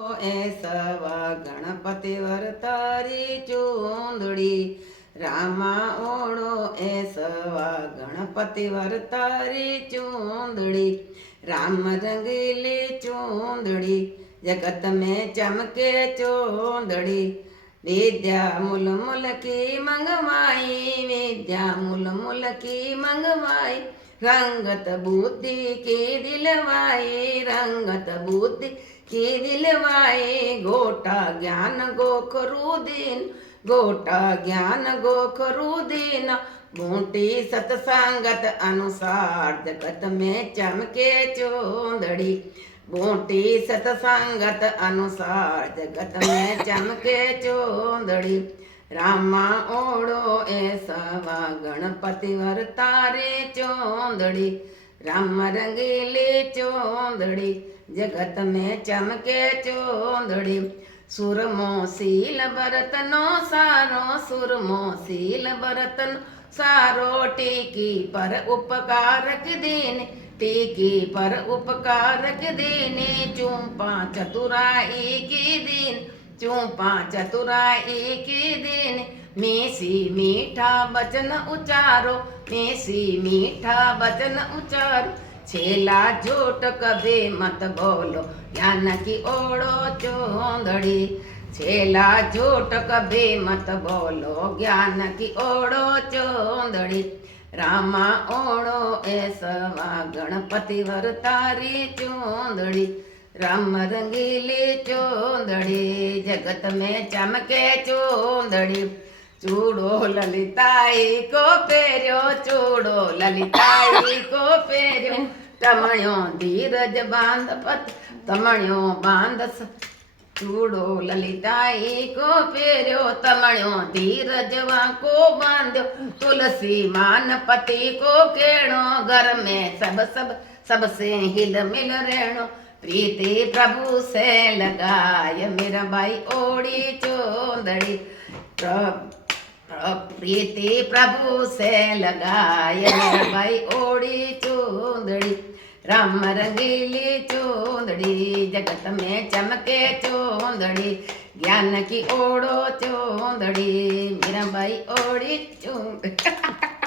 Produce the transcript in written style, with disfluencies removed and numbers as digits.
એ સવા ગણપતિ વરતારી ચૂંદડી રામા ઓળો એ સવા ગણપતિ વરતારી ચૂંદડી રામ રંગીલી ચૂંદડી जगत में चमके चूंदड़ी विद्या मुल मुल की मंगवाई विद्या मुल मुल की मंगवाई रंगत बुद्धि की दिलवाई रंगत बुद्धि की दिलवाई गोटा ज्ञान गोखरुदीन गोटा ज्ञान गोखरुदीन बूटी सत्संगत अनुसार जगत में चमके चूंदड़ी बूटी सत्संगत अनुसार जगत में चमके चूंदड़ी रामा ओढ़ो ए सवा गणपति वरतारे चूंदड़ी राम रंगीली चूंदड़ी जगत में चमके चूंदड़ी सुरमो सील बरतनो सारो सुरमो सील बरतन सारो टीकी पर उपकारक दीन टीकी पर उपकारक दीने चूपा चतुराई की दीन चूपा चतुराई की दीन मेसी मीठा बचन उचारो मेसी मीठा बचन उचारो छेला झूठ कभी मत बोलो ज्ञान की ओढ़ो चूंदड़ी छेला झूठ कभी मत बोलो ज्ञान की ओढ़ो चूंदड़ी रामा ओढ़ो ए सवा गणपति वरतारी चूंदड़ी राम रंगीली चूंदड़ी जगत में चमके चूंदड़ी चूड़ो ललिताई को पेरियो चूड़ो ललिताई को पेरियो तमणियो धीरज बांध पत तमणियो बांध चूड़ो ललिताई को फेरियो तमणियो धीरजवा को बांध्यो तुलसी मान पति को केणो घर में सबसे हिल मिल रेणो प्रीति प्रभु से लगाय मेरा भाई ओढ़ी चूंदड़ी प्रीति प्रभु से लगाय मेरा भाई ओढ़ी चूंदड़ी राम रंगीली चूंदड़ी जगत में चमके चूंदड़ी ज्ञान की ओढ़ो चूंदड़ी मेरा भाई ओढ़ी चूंदड़ी